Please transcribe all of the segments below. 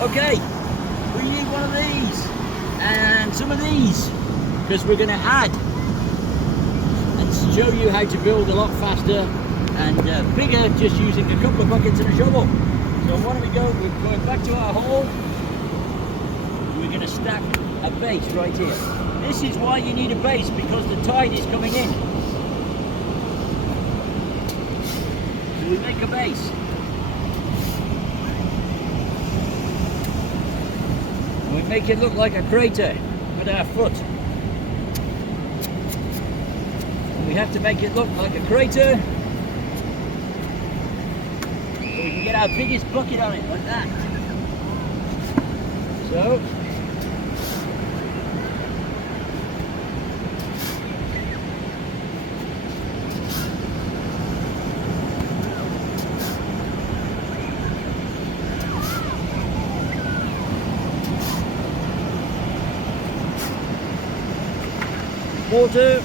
Okay, we need one of these and some of these because we're going to add and show you how to build a lot faster and bigger just using a couple of buckets and a shovel. So what do we go? We're going back to our hole. We're going to stack a base right here. This is why you need a base, because the tide is coming in. So we make a base. We make it look like a crater with our foot. We have to make it look like a crater so we can get our biggest bucket on it, like that. So water.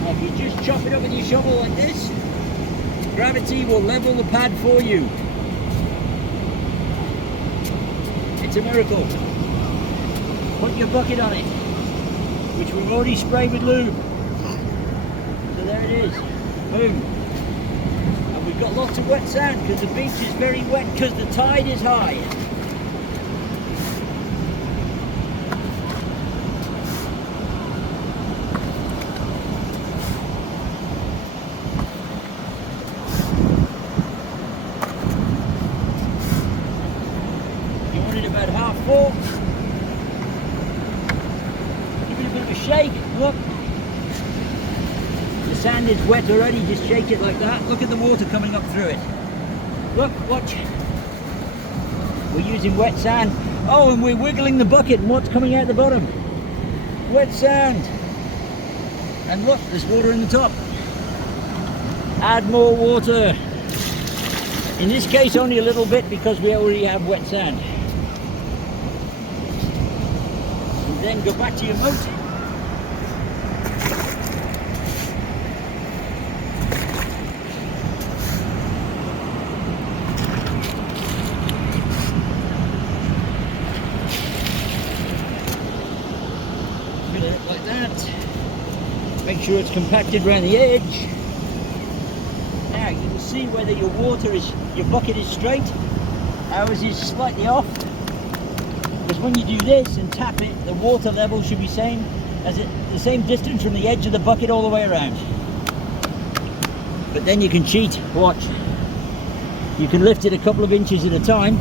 Now if you just chop it up with your shovel like this, gravity will level the pad for you. It's a miracle. Put your bucket on it, which we've already sprayed with lube. There it is, boom. And we've got lots of wet sand because the beach is very wet because the tide is high. You want it about half full. Give it a bit of a shake, look. The sand is wet already, just shake it like that. Look at the water coming up through it. Look, watch. We're using wet sand. Oh, and we're wiggling the bucket, and what's coming out the bottom? Wet sand. And look, there's water in the top. Add more water. In this case, only a little bit because we already have wet sand. And then go back to your moat. Like that. Make sure it's compacted around the edge. Now you can see whether your bucket is straight. Ours is slightly off. Because when you do this and tap it, the water level should be the same distance from the edge of the bucket all the way around. But then you can cheat. Watch. You can lift it a couple of inches at a time.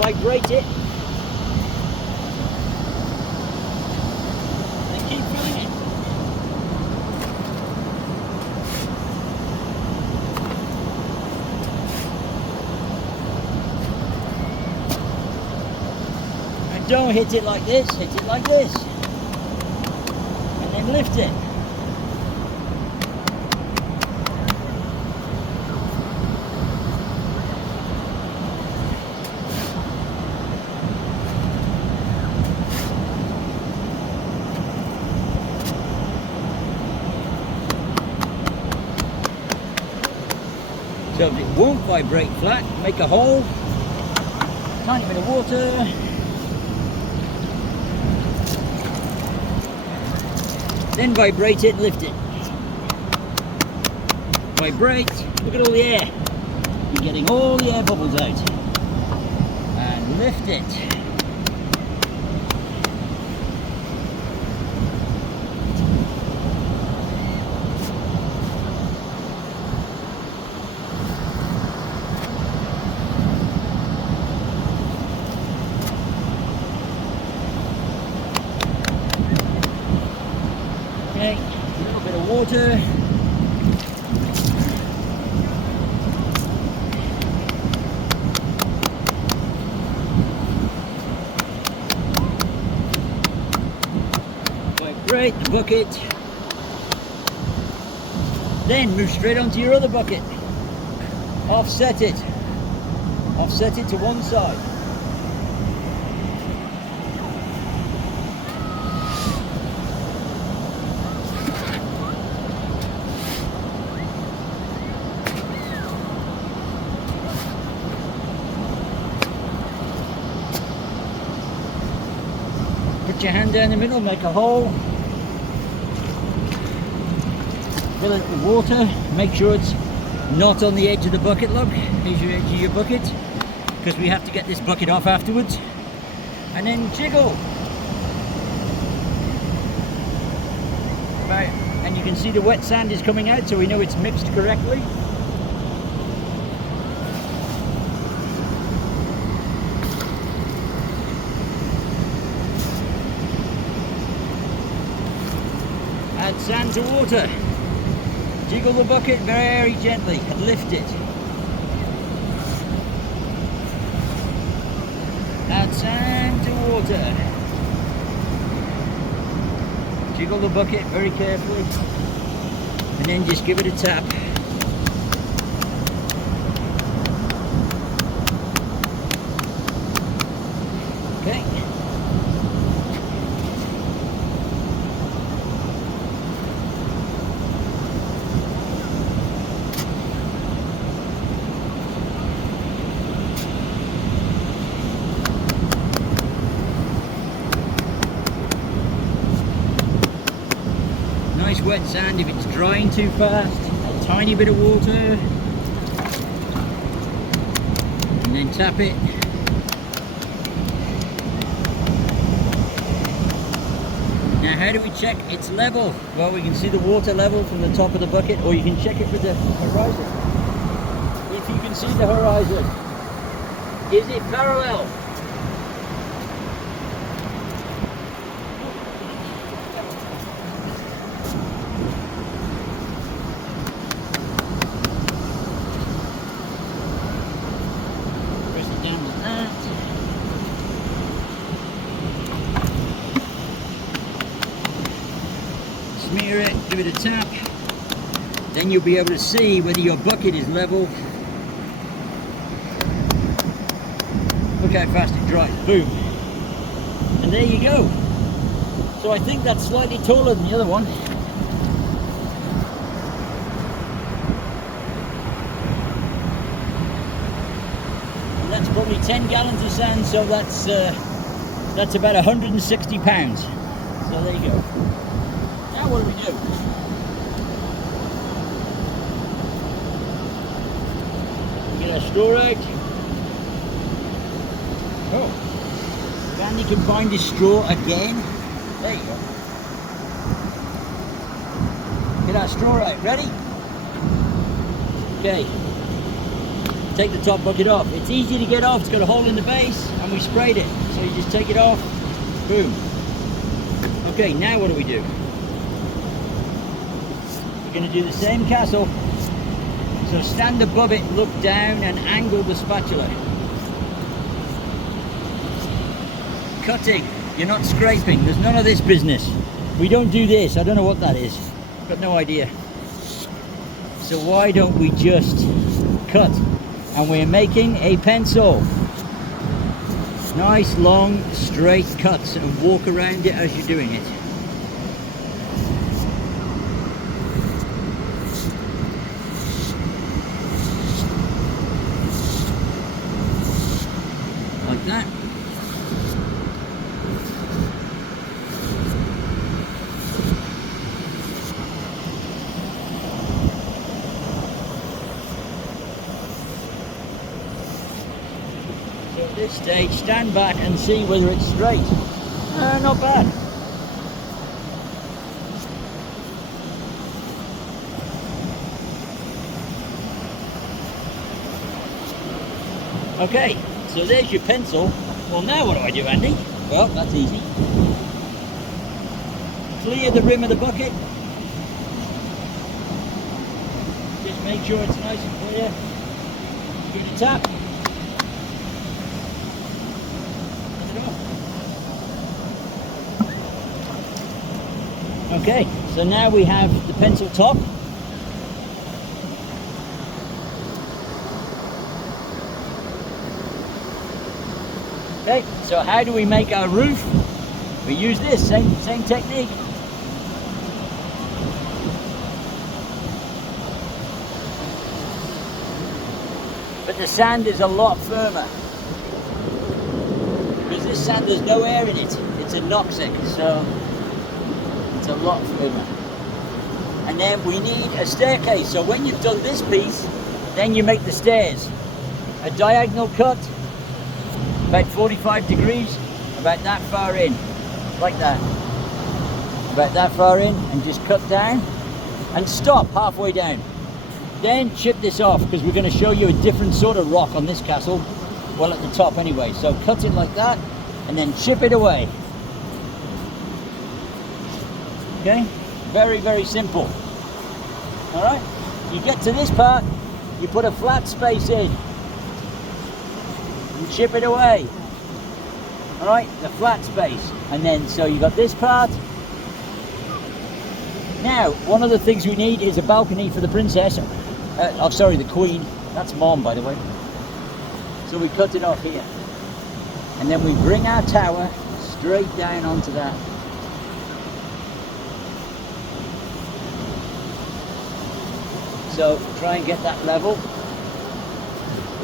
Vibrate it and keep filling it. And don't hit it like this, hit it like this and then lift it. So if it won't vibrate flat, make a hole, tiny bit of water, then vibrate it and lift it. Vibrate, look at all the air. You're getting all the air bubbles out. And lift it. Okay, a little bit of water. Vibrate the bucket. Then move straight onto your other bucket. offset it to one side. Put your hand down the middle, make a hole, fill it with water, make sure it's not on the edge of the bucket. Look, here's your edge of your bucket, because we have to get this bucket off afterwards. And then jiggle. Right, and you can see the wet sand is coming out, so we know it's mixed correctly. Add sand to water. Jiggle the bucket very gently and lift it. Add sand to water. Jiggle the bucket very carefully and then just give it a tap. Okay. Nice wet sand. If it's drying too fast, a tiny bit of water and then tap it. Now how do we check it's level? Well, we can see the water level from the top of the bucket, or you can check it with the horizon. If you can see the horizon, is it parallel? Smear it, give it a tap, then you'll be able to see whether your bucket is level. Look how fast it dries, boom. And there you go. So I think that's slightly taller than the other one. And that's probably 10 gallons of sand, so that's about 160 pounds. So there you go. Now what do we do? We get our straw out. Oh, Andy can find his straw again. There you go. Get our straw out. Ready? Okay. Take the top bucket off. It's easy to get off. It's got a hole in the base, and we sprayed it. So you just take it off. Boom. Okay. Now what do we do? We're going to do the same castle. So stand above it, look down and angle the spatula. Cutting, you're not scraping, there's none of this business. We don't do this, I don't know what that is. Got no idea. So why don't we just cut? And we're making a pencil. Nice long straight cuts and walk around it as you're doing it. Like that. So at this stage, stand back and see whether it's straight. Not bad. Okay, so there's your pencil. Well, now what do I do, Andy? Well, that's easy. Clear the rim of the bucket. Just make sure it's nice and clear. Give it a tap. Okay, so now we have the pencil top. Okay, so how do we make our roof? We use this same technique. But the sand is a lot firmer. Because this sand, there's no air in it. It's anoxic, so it's a lot firmer. And then we need a staircase. So when you've done this piece, then you make the stairs. A diagonal cut, about 45 degrees, about that far in, like that. About that far in, and just cut down, and stop halfway down. Then chip this off, because we're going to show you a different sort of rock on this castle. Well, at the top anyway. So cut it like that, and then chip it away. Okay? Very, very simple. Alright? You get to this part, you put a flat space in. And chip it away. Alright? The flat space. And then, so you got this part. Now, one of the things we need is a balcony for the princess. Oh, sorry, the queen. That's mom, by the way. So we cut it off here. And then we bring our tower straight down onto that. So try and get that level.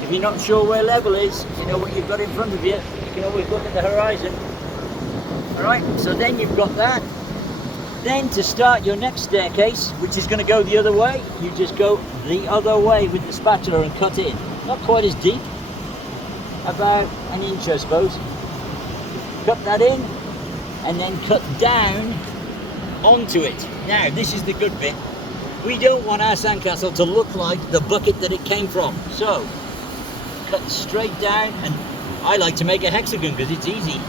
If you're not sure where level is, you know what you've got in front of you. You can always look at the horizon. Alright, so then you've got that. Then to start your next staircase, which is going to go the other way, you just go the other way with the spatula and cut in. Not quite as deep, about an inch I suppose. Cut that in, and then cut down onto it. Now this is the good bit. We don't want our sandcastle to look like the bucket that it came from. So, cut straight down, and I like to make a hexagon because it's easy.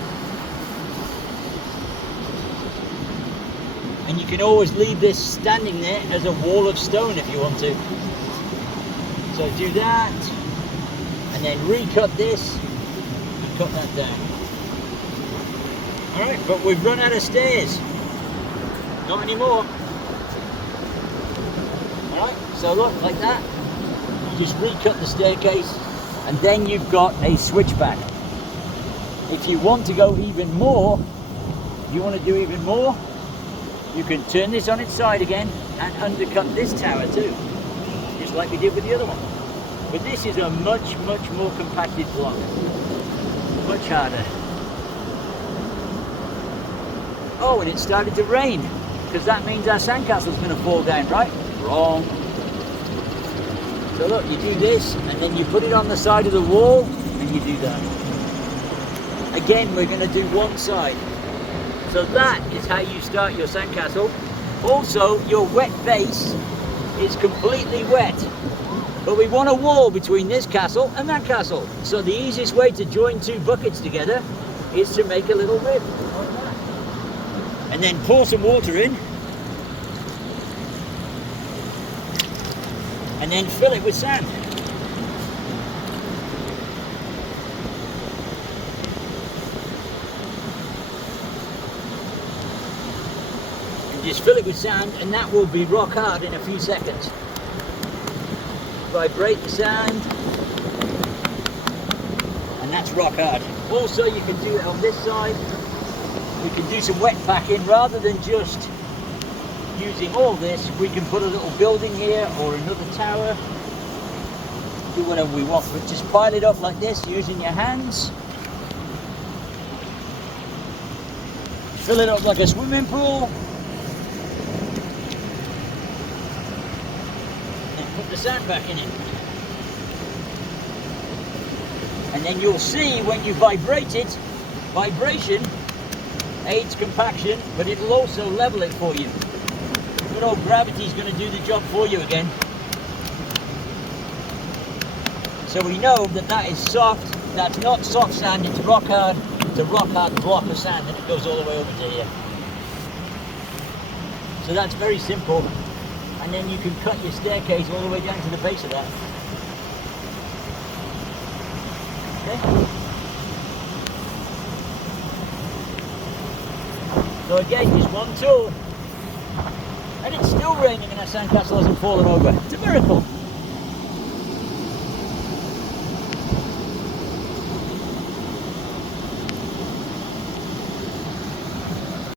And you can always leave this standing there as a wall of stone if you want to. So do that, and then recut this, and cut that down. Alright, but we've run out of stairs. Not anymore. Alright, so look, like that. You just recut the staircase, and then you've got a switchback. If you want to go even more, you want to do even more, you can turn this on its side again and undercut this tower too, just like we did with the other one. But this is a much more compacted block, much harder. Oh, and it started to rain, because that means our sandcastle's going to fall down, right? Wrong. So look, you do this, and then you put it on the side of the wall, and you do that. Again, we're going to do one side. So that is how you start your sandcastle. Also, your wet base is completely wet. But we want a wall between this castle and that castle. So the easiest way to join two buckets together is to make a little rib. And then pour some water in. And then fill it with sand. Just fill it with sand, and that will be rock hard in a few seconds. Vibrate the sand, and that's rock hard. Also, you can do it on this side. We can do some wet packing rather than just using all this. We can put a little building here or another tower. Do whatever we want, but just pile it up like this using your hands. Fill it up like a swimming pool. Put the sand back in it. And then you'll see when you vibrate it, vibration aids compaction, but it'll also level it for you. Good old gravity's going to do the job for you again. So we know that that is soft. That's not soft sand, it's rock hard. It's a rock hard block of sand, and it goes all the way over to here. So that's very simple. And then you can cut your staircase all the way down to the base of that. Okay? So again, just one tool. And it's still raining and our sandcastle hasn't fallen over. It's a miracle.